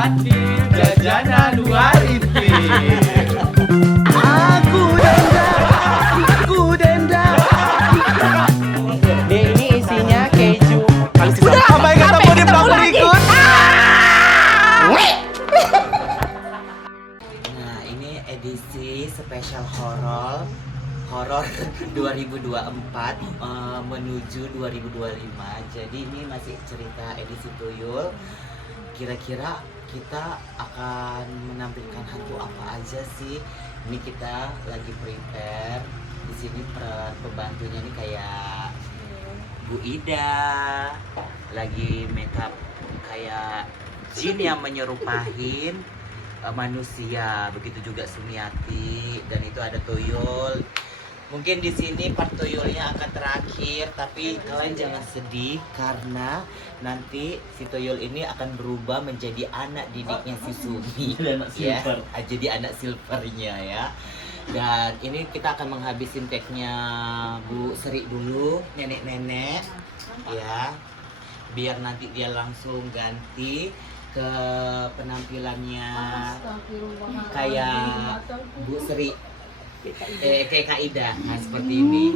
hadir jajanan Wariti. Aku denda. Ini isinya keju. Udah, sampai ketemu di vlog berikut. Nah, ini edisi spesial horor 2024 menuju 2025. Jadi ini masih cerita edisi tuyul. Kira-kira kita akan menampilkan hantu apa aja sih? Ini kita lagi prepare. Di sini pembantunya nih kayak Bu Ida, lagi makeup kayak jin yang menyerupain manusia. Begitu juga Sumiati, dan itu ada tuyul. Mungkin di sini part tuyulnya akan terakhir, tapi kalian jangan sedih karena nanti si tuyul ini akan berubah menjadi anak didiknya si Sumi. Ya, jadi anak silvernya ya. Dan ini kita akan menghabisin tag-nya Bu Sri dulu, nenek-nenek ya. Biar nanti dia langsung ganti ke penampilannya kayak Bu Sri. Kayak Kak Ida, nah seperti ini.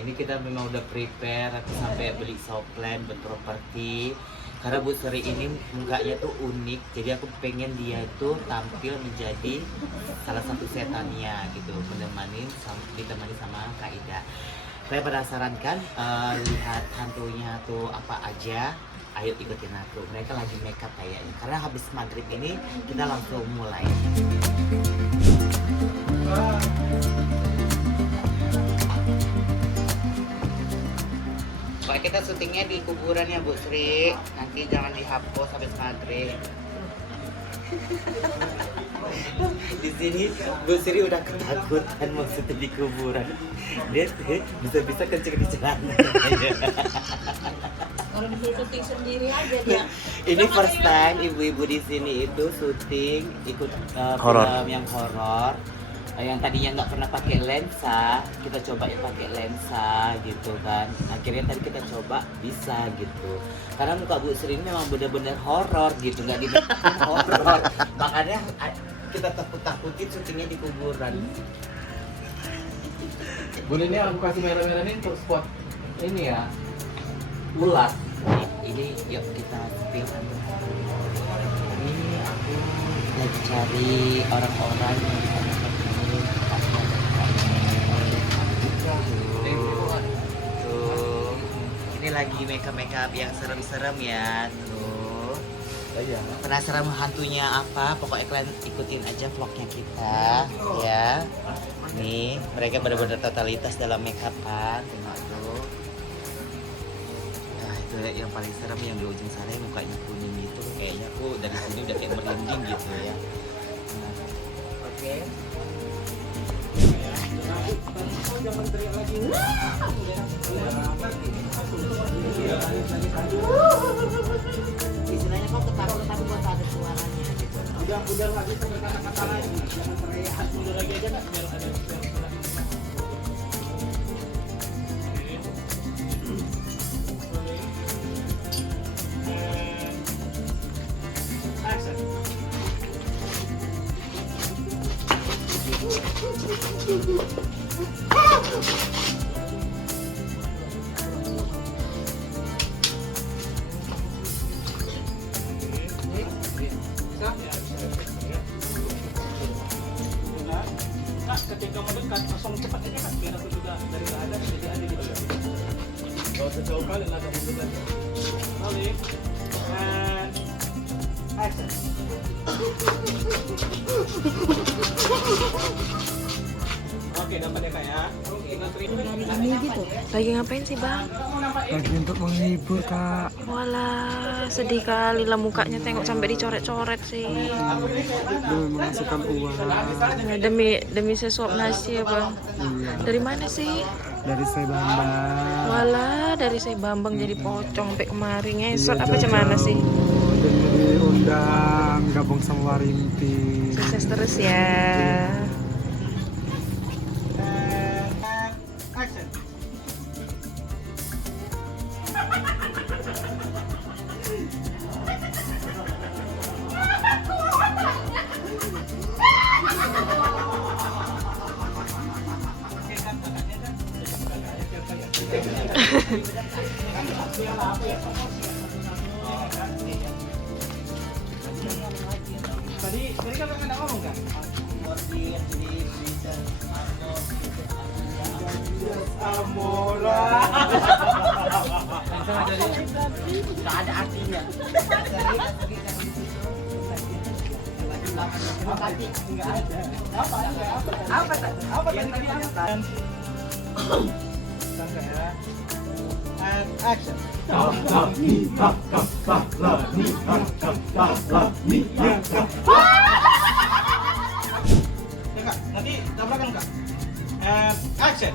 Ini kita memang udah prepare, aku sampai beli soplen buat properti. Karena Bu Sri ini mukanya tuh unik, jadi aku pengen dia tuh tampil menjadi salah satu setannya gitu, ditemani sama Kak Ida. Kalian penasaran kan lihat hantunya tuh apa aja? Ayo ikutin aku. Mereka lagi makeup kayaknya. Karena habis maghrib ini kita langsung mulai. Pokoknya kita syutingnya di kuburan ya Bu Sri. Nanti jangan dihapus habis maghrib. Di sini Bu Sri udah ketakutan mau syuting di kuburan. Dia bisa-bisa kencing di celana. Orang disuruh syuting sendiri aja dia. Ini first time ibu-ibu di sini itu syuting ikut film yang horor. Yang tadinya nggak pernah pakai lensa, kita coba ya pakai lensa gitu kan. Akhirnya tadi kita coba bisa gitu. Karena muka Bu Sri ini memang benar-benar horor gitu, nggak dibikin horor. Makanya kita takut-takutin syutingnya di kuburan. Bun, ini aku kasih merah-merah ini untuk spot ini ya, ulat. Ini yuk kita spill. Ini aku lagi cari orang-orang yang bisa menemani tuh. Ini lagi makeup yang serem-serem ya tuh. Penasaran hantunya apa? Pokoknya kalian ikutin aja vlognya kita ya. Nih mereka benar-benar totalitas dalam makeupan. Tengok tuh. Yang paling serem yang di ujung sana mukanya kuning gitu, kayaknya aku dari sini udah kayak merinding gitu ya. Oke. Istilahnya kok ketakutan tapi buat ada suaranya gitu. Udah nggak bisa berkata-kata lagi, jangan teriak. Udah lagi aja nggak biar ada. Ketika mendekat langsung cepat aja kan, biar aku juga dari nggak ada jadi ada gitu. Kalau sejauh kali lah kamu mendekat. Rolling and action. Oke, dapat ya Kak ya. Dari ini gitu. Lagi ngapain sih bang? Lagi untuk menghibur Kak. Walah sedih kali lah mukanya, tengok sampai dicoret-coret sih. Demi memasukkan uang. Ya, demi sesuap nasi ya bang. Iya. Dari mana sih? Dari saya Bambang. Walah dari saya Bambang jadi pocong sampai kemari ngesot apa cemana sih? Jadi diundang gabung sama Warimpi. Sukses terus ya. Action. Tadi kan ada ngomong kan? Amora. Nggak ada artinya. Apa tadi? Sangka ya. And action. Ya Kak, nanti tabrakan Kak. And action.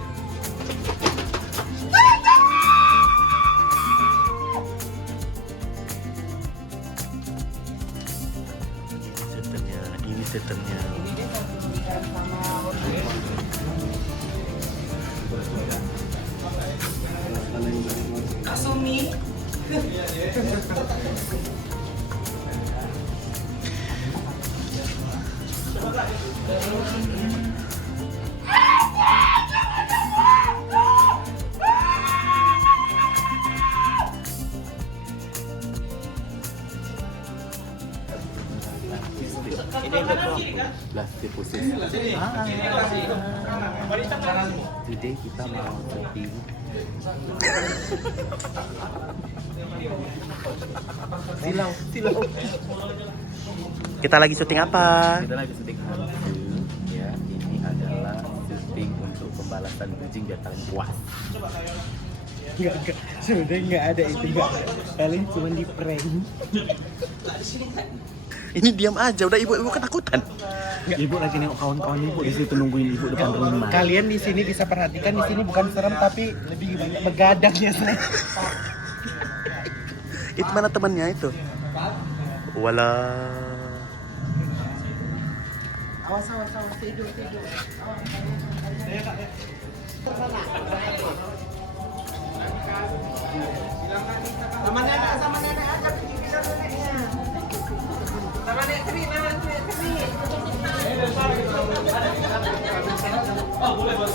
Ini seternya. Kasumi. Plastik khusus. Today kita mau syuting. Silau. Kita lagi syuting apa? Kita lagi syuting hantu. Ya, ini adalah syuting untuk pembalasan bridging biar kalian puas. Enggak. Sebenarnya enggak ada itu, enggak. Kalian cuma di prank. Ini diam aja, udah ibu-ibu ketakutan. Ibu lagi nengok kawan-kawan ibu di situ nungguin ibu depan rumah. Kalian di sini bisa perhatikan, di sini bukan serem tapi lebih banyak begadang ya saya. Itu mana temannya itu? Wala. Awas, tidur. Sama nenek aja bisa neneknya. Sama nenek Tri. Oh, boleh, Bos.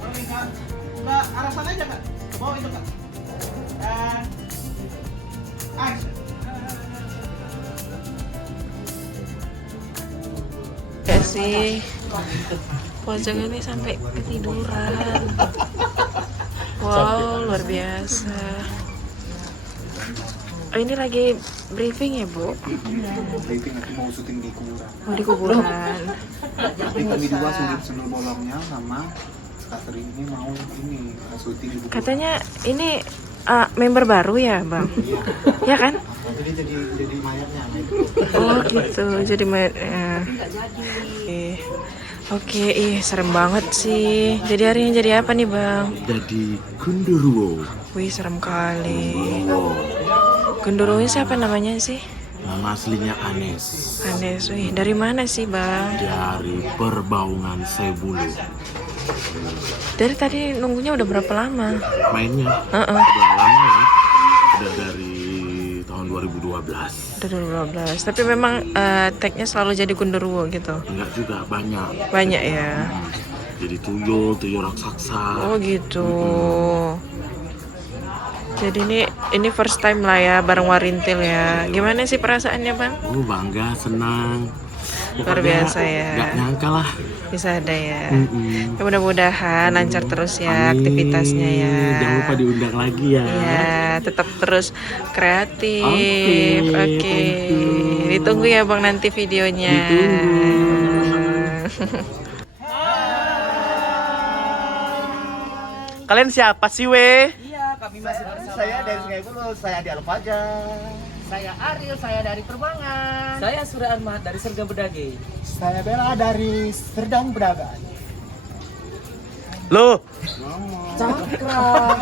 Rolling, Kak. Kak, arah sana aja, Kak. Ke bawah itu, Kak. And action. Ya sih, pojok ini sampai ketiduran. Wow, luar biasa. Oh, ini lagi briefing ya, Bu? Briefing nanti mau syuting di kuburan. Oh, di kuburan. Tapi kami dua sundul bolongnya sama Katri ini mau ini syuting di kuburan. Katanya ini member baru ya, Bang? Ya kan? Jadi jadi mayatnya. Oh gitu, jadi Oke, serem banget sih. Jadi harinya jadi apa nih, Bang? Jadi Gundurwo. Wih, serem kali. Genderuwo siapa namanya sih? Nama aslinya Anes. Anes, wih, dari mana sih, Bang? Dari Perbaungan Sebulu. Dari tadi nunggunya udah berapa lama? Mainnya Heeh. udah lama ya. Udah dari tahun 2012. Udah 2012. Tapi memang tagnya selalu jadi genderuwo gitu. Enggak juga, banyak. Banyak ya. Jadi tuyul raksasa. Oh gitu. Jadi ini first time lah ya bareng Warintil ya. Gimana sih perasaannya, Bang? Oh, bangga, senang. Luar biasa ya. Gak nyangka lah. Bisa ada ya. Ya mudah-mudahan lancar terus ya aktivitasnya ya. Jangan lupa diundang lagi ya. Iya, tetap terus kreatif. Oke, Oke. thank you. Ditunggu ya, Bang, nanti videonya. Kalian siapa sih, we? Iya, kami masih bersama. Saya dari Sungai Buloh, saya Adi Alfajar. Saya Ariel, saya dari Perbangan. Saya Surya Ahmad dari Serga Bedage. Saya Bella dari Serdang Bedagan. Loh, Cakra.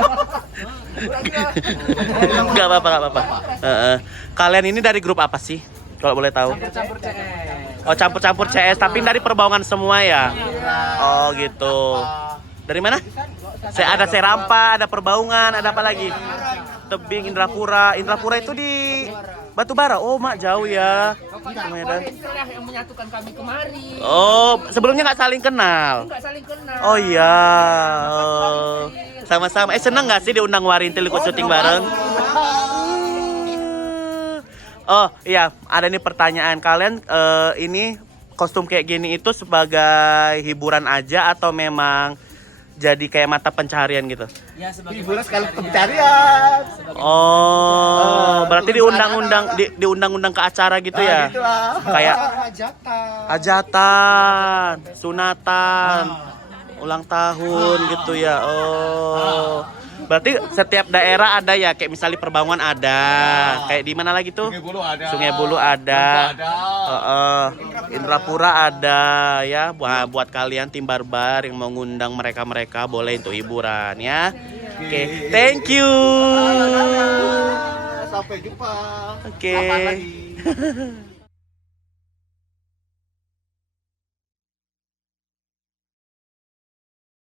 Nggak apa-apa. Kalian ini dari grup apa sih? Kalau boleh tahu. Campur CS. Oh, campur-campur CS, tapi dari Perbaungan semua ya? Oh, gitu. Dari mana? Ada Serampa, ada Perbaungan, ada apa lagi? Tebing, Indrapura. Indrapura itu di Batubara. Oh, mak jauh ya. Medan. Itulah yang menyatukan kami kemari. Oh, sebelumnya nggak saling kenal. Enggak saling kenal. Oh iya. Oh. Sama-sama. Seneng nggak sih diundang Warintil ikut syuting bareng? Oh iya, ada nih pertanyaan kalian. Ini kostum kayak gini itu sebagai hiburan aja atau memang jadi kayak mata pencaharian gitu? Ya, sebagai Hiburan sekali pencarian. Oh, berarti diundang-undang ke acara gitu ya? Gitu lah. Kayak hajatan. hajatan, sunatan, ulang tahun gitu ya. Oh. Berarti setiap daerah ada ya, kayak misalnya Perbaungan ada, kayak di mana lagi tuh? Sungai Bulu ada. Indrapura ada ya. Buat kalian tim barbar yang mau ngundang mereka boleh untuk hiburan ya. Oke, thank you. Sampai jumpa. Oke.